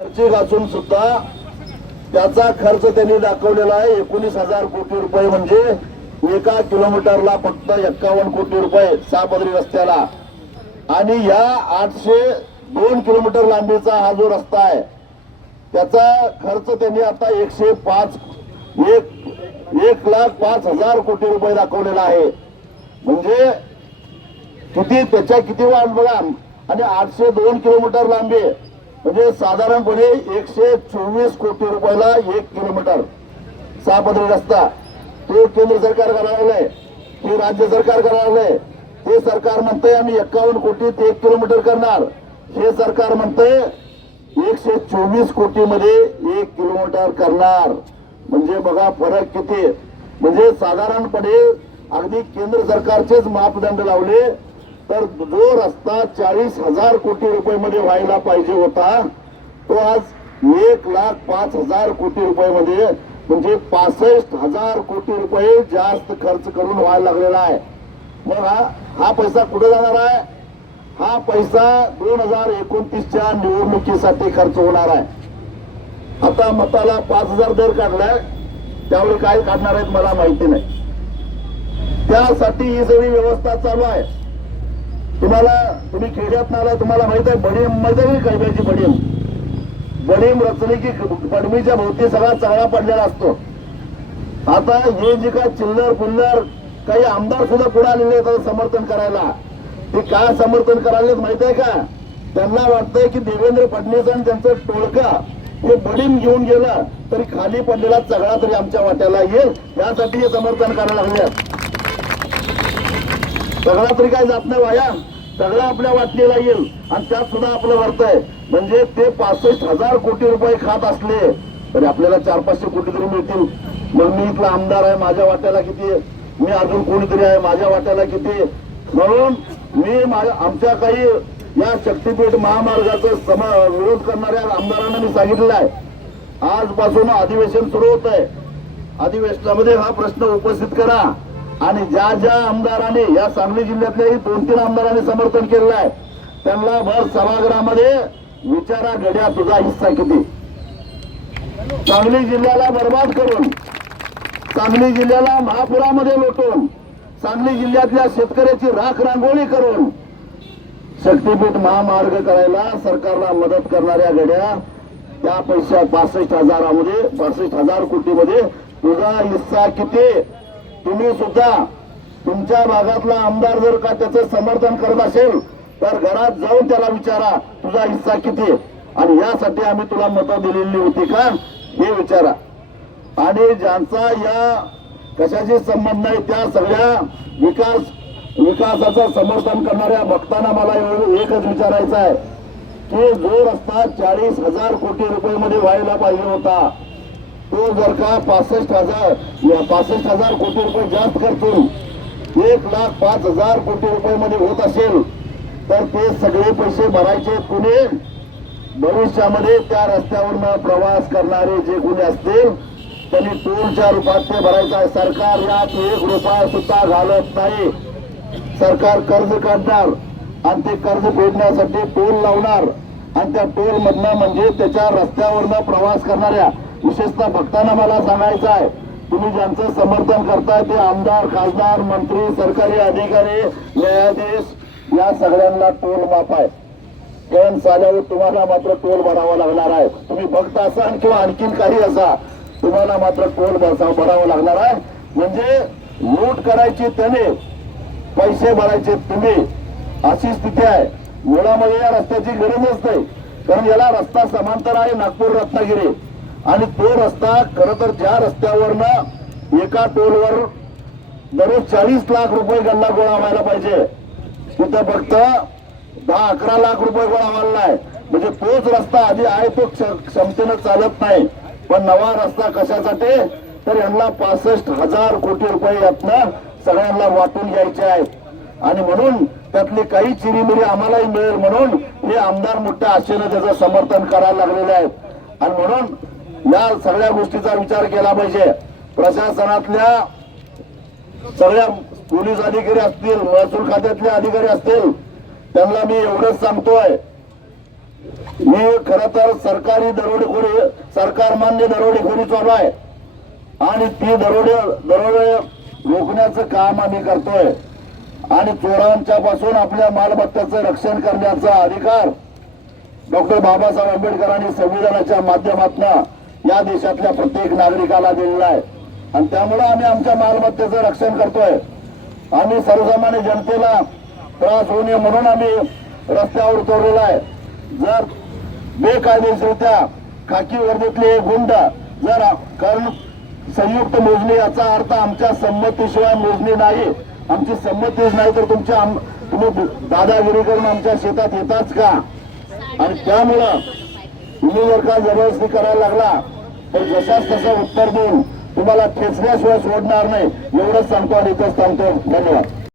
खर्ची घासून सुद्धा त्याचा खर्च त्यांनी दाखवलेला आहे 19,000 कोटी रुपये, म्हणजे एका किलोमीटरला फक्त 51 कोटी रुपये 6 पदरी रस्त्याला। आणि या 802 किलोमीटर लांबीचा हा जो रस्ता आहे त्याचा खर्च त्यांनी आता 1,05,000 कोटी रुपये दाखवलेला आहे। म्हणजे किती वाढ बघा। आणि 802 किलोमीटर लांबी म्हणजे साधारणपणे 124 कोटी रुपयाला 1 किलोमीटर 6 पदरी रस्ता। तो केंद्र सरकार करायला, ते राज्य सरकार करायला। ते सरकार म्हणतंय आम्ही 51 कोटी ते 1 किलोमीटर करणार, हे सरकार म्हणतंय 124 कोटी मध्ये 1 किलोमीटर करणार। म्हणजे बघा फरक किती। म्हणजे साधारणपणे अगदी केंद्र सरकारचेच मापदंड लावले तर जो रस्ता 40,000 कोटी रुपये मध्ये व्हायला पाहिजे होता तो आज 1,05,000 कोटी रुपये मध्ये, म्हणजे 65,000 कोटी रुपये जास्त खर्च करून व्हायला लागलेला आहे। मग हा पैसा कुठे जाणार आहे? हा पैसा 2029च्या निवडणुकीसाठी खर्च होणार आहे। आता मताला 5,000 दर काढलाय, त्यावेळी काय काढणार आहेत मला माहिती नाही। त्यासाठी ही सगळी व्यवस्था चालू आहे। तुम्ही खेड्यात नाला, तुम्हाला माहित आहे बडीम माहित आहे काय पाहिजे? बडीम रचली की बडमीच्या भोवती सगळा चांगला पडलेला असतो। आता हे जे काय चिल्लर पुल्लर काही आमदार सुद्धा पुढे आलेले आहेत समर्थन करायला। ते काय समर्थन करायला माहित आहे का? त्यांना वाटतंय की देवेंद्र फडणवीस आणि त्यांचं टोळका हे बडीम घेऊन गेलं तरी खाली पडलेला सगळा तरी आमच्या वाट्याला येईल, यासाठी हे समर्थन करायला लागले। सगळा तरी काय जात नाही वाया, सगळं आपल्या वाटणीला येईल आणि त्यात सुद्धा आपलं वर्त आहे। म्हणजे ते 65,000 कोटी रुपये खात असले तरी आपल्याला 400-500 कोटी तरी मिळतील। मग मी इथला आमदार आहे, माझ्या वाट्याला किती? मी अजून कोणीतरी आहे, माझ्या वाट्याला किती? म्हणून मी आमच्या काही या शक्तीपीठ महामार्गाचा विरोध करणाऱ्या आमदारांना मी सांगितलेलं आहे, आजपासून अधिवेशन सुरू होत आहे, अधिवेशनामध्ये हा प्रश्न उपस्थित करा। आणि ज्या ज्या आमदारांनी या सांगली जिल्ह्यातल्याही 2-3 आमदारांनी समर्थन केलेलं आहे त्यांना भर सभागृहामध्ये विचारा, घड्या तुझा हिस्सा किती? सांगली जिल्ह्याला बर्बाद करून, सांगली जिल्ह्याला महापुरामध्ये लोटून, सांगली जिल्ह्यातल्या शेतकऱ्याची राख रांगोळी करून शक्तीपीठ महामार्ग करायला सरकारला मदत करणाऱ्या घड्या, त्या पैसा 65,000 कोटी मध्ये तुझा हिस्सा किती? तुम्ही सुद्धा तुमच्या भागातला आमदार जर का त्याचं समर्थन करत असेल तर घरात जाऊन त्याला विचारा तुझा हिस्सा किती आणि यासाठी आम्ही तुला मतं दिलेली होती का हे विचारा। आणि ज्यांचा या कशाशी संबंध नाही त्या सगळ्या विकासाचं समर्थन करणाऱ्या भक्तांना मला एकच विचारायचं आहे की जो रस्ता 40,000 कोटी रुपये मध्ये व्हायला पाहिजे होता तो जर का 65,000 कोटी रुपये जास्त खर्चून 1,05,000 कोटी रुपये मध्ये होत असेल तर ते सगळे पैसे भरायचे कुणी? भविष्यामध्ये त्या रस्त्यावरनं प्रवास करणारे जे कोणी असतील त्यांनी टोलच्या रूपात ते भरायचं आहे। सरकार यात 1 रुपया सुद्धा घालत नाही। सरकार कर्ज काढणार आणि ते कर्ज फेडण्यासाठी टोल लावणार आणि त्या टोल मधनं म्हणजे त्याच्या रस्त्यावरनं प्रवास करणाऱ्या विशेषतः भक्तांना मला सांगायचं आहे, तुम्ही ज्यांचं समर्थन करताय ते आमदार, खासदार, मंत्री, सरकारी अधिकारी, न्यायाधीश या सगळ्यांना टोल माफ आहे। पण साल्यावर तुम्हाला मात्र टोल भरावा लागणार आहे। तुम्ही भक्त असाल किंवा आणखीन काही असा, तुम्हाला मात्र टोल भरावा लागणार आहे। म्हणजे लूट करायची त्याने, पैसे भरायचे तुम्ही, अशी स्थिती आहे। मुळामध्ये या रस्त्याची गरजच नाही, कारण याला रस्ता समांतर आहे नागपूर रत्नागिरी आणि तो रस्ता खरं तर ज्या रस्त्यावरनं एका टोलवर दररोज 40 लाख रुपये गल्ला गोळा व्हायला पाहिजे तिथं फक्त 10-11 लाख रुपये गोळा व्हायला आहे। म्हणजे तोच रस्ता आधी आहे तो क्षमतेनं चालत नाही। पण नवा रस्ता कशासाठी? तर यांना 65,000 कोटी रुपये यातनं सगळ्यांना वाटून घ्यायचे आहेत आणि म्हणून त्यातली काही चिरीमिरी आम्हालाही मिळेल म्हणून हे आमदार मोठ्या आशेनं त्याचं समर्थन करायला लागलेले आहेत। आणि म्हणून या सगळ्या गोष्टीचा विचार केला पाहिजे। प्रशासनातल्या सगळ्या पोलीस अधिकारी असतील, महसूल खात्यातले अधिकारी असतील, त्यांना मी एवढंच सांगतोय मी खर तर सरकारी दरोडेखोरी सरकारमान्य दरोडेखोरी चालू आहे आणि ती दरोडे रोखण्याचं काम आम्ही करतोय आणि चोरांच्या पासून आपल्या मालमत्तेचं रक्षण करण्याचा अधिकार डॉक्टर बाबासाहेब आंबेडकरांनी संविधानाच्या माध्यमातून या देशातल्या प्रत्येक नागरिकाला दिलेला आहे आणि त्यामुळे आम्ही आमच्या मालमत्तेचं रक्षण करतोय. आम्ही सर्वसामान्य जनतेला त्रास होऊ नये म्हणून आम्ही रस्त्यावर उतरलेला आहे. जर बेकायदेशीररित्या खाकी वर्दीतले गुंड जर कारण संयुक्त मोजणी याचा अर्थ आमच्या संमतीशिवाय मोजणी नाही, आमची संमतीच नाही तर तुम्ही दादागिरी करून आमच्या शेतात येताच का? आणि त्यामुळं तुम्ही जर का जबरदस्ती करायला लागला तर जशाच तसं उत्तर देऊन तुम्हाला खेचण्याशिवाय सोडणार नाही एवढंच सांगतो आणि इथंच थांबतो. धन्यवाद.